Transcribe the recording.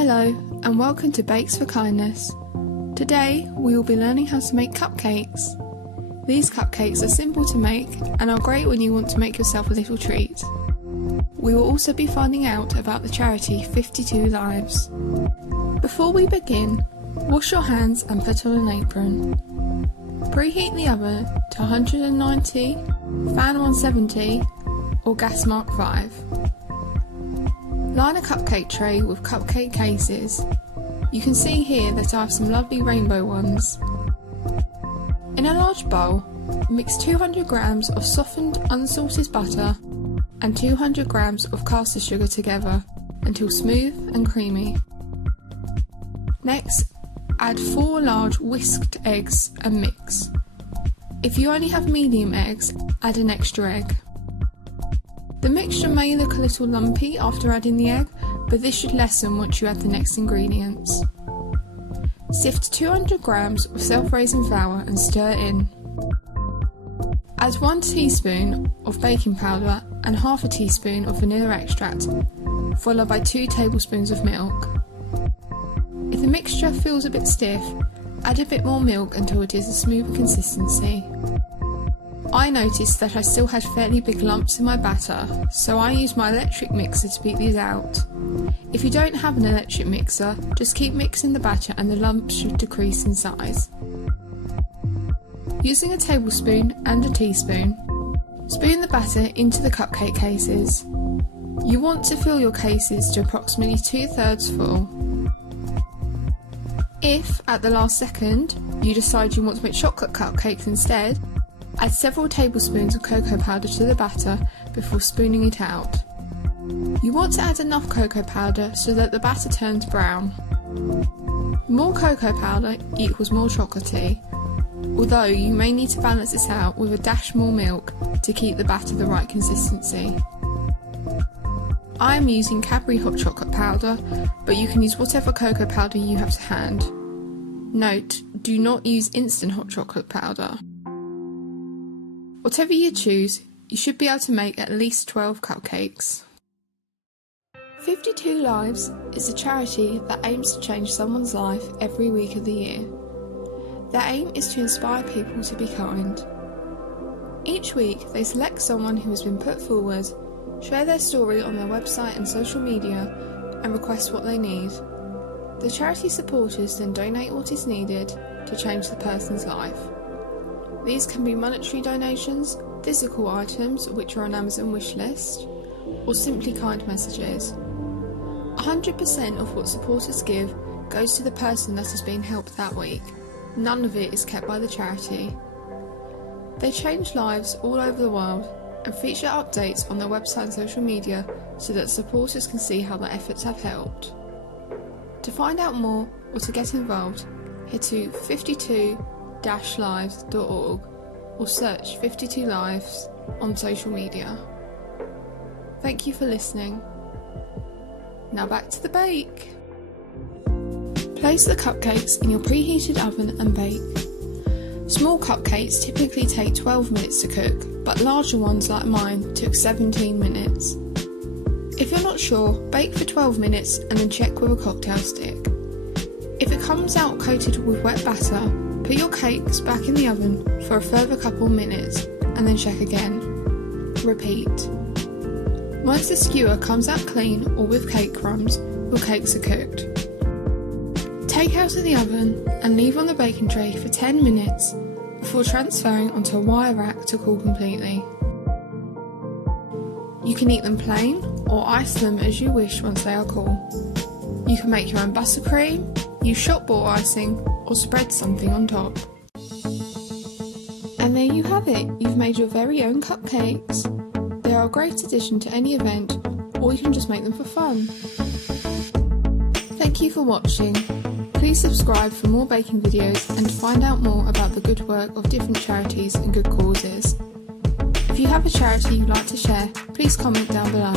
Hello and welcome to Bakes for Kindness. Today we will be learning how to make cupcakes. These cupcakes are simple to make and are great when you want to make yourself a little treat. We will also be finding out about the charity 52 Lives. Before we begin, wash your hands and put on an apron. Preheat the oven to 190, fan 170 or gas mark 5. Line a cupcake tray with cupcake cases. You can see here that I have some lovely rainbow ones. In a large bowl, mix 200 grams of softened unsalted butter and 200 grams of caster sugar together until smooth and creamy. Next, add 4 large whisked eggs and mix. If you only have medium eggs, add an extra egg. The mixture may look a little lumpy after adding the egg, but this should lessen once you add the next ingredients. Sift 200 grams of self-raising flour and stir in. Add 1 teaspoon of baking powder and half a teaspoon of vanilla extract, followed by 2 tablespoons of milk. If the mixture feels a bit stiff, add a bit more milk until it is a smoother consistency. I noticed that I still had fairly big lumps in my batter, so I used my electric mixer to beat these out. If you don't have an electric mixer, just keep mixing the batter and the lumps should decrease in size. Using a tablespoon and a teaspoon, spoon the batter into the cupcake cases. You want to fill your cases to approximately 2/3 full. If, at the last second, you decide you want to make chocolate cupcakes instead, add several tablespoons of cocoa powder to the batter before spooning it out. You want to add enough cocoa powder so that the batter turns brown. More cocoa powder equals more chocolatey, although you may need to balance this out with a dash more milk to keep the batter the right consistency. I am using Cadbury hot chocolate powder, but you can use whatever cocoa powder you have to hand. Note, do not use instant hot chocolate powder. Whatever you choose, you should be able to make at least 12 cupcakes. 52 Lives is a charity that aims to change someone's life every week of the year. Their aim is to inspire people to be kind. Each week they select someone who has been put forward, share their story on their website and social media, and request what they need. The charity supporters then donate what is needed to change the person's life. These can be monetary donations, physical items which are on Amazon wishlist, or simply kind messages. 100% of what supporters give goes to the person that is being helped that week. None of it is kept by the charity. They change lives all over the world and feature updates on their website and social media so that supporters can see how their efforts have helped. To find out more or to get involved, head to 52-lives.org or search 52 Lives on social media. Thank you for listening. Now back to the bake. Place the cupcakes in your preheated oven and bake. Small cupcakes typically take 12 minutes to cook, but larger ones like mine took 17 minutes. If you're not sure, bake for 12 minutes and then check with a cocktail stick. If it comes out coated with wet batter, put your cakes back in the oven for a further couple minutes and then check again. Repeat. Once the skewer comes out clean or with cake crumbs, your cakes are cooked. Take out of the oven and leave on the baking tray for 10 minutes before transferring onto a wire rack to cool completely. You can eat them plain or ice them as you wish once they are cool. You can make your own buttercream, use shop bought icing, or spread something on top. And there you have it, you've made your very own cupcakes. They are a great addition to any event, or you can just make them for fun. Thank you for watching. Please subscribe for more baking videos and to find out more about the good work of different charities and good causes. If you have a charity you'd like to share, please comment down below.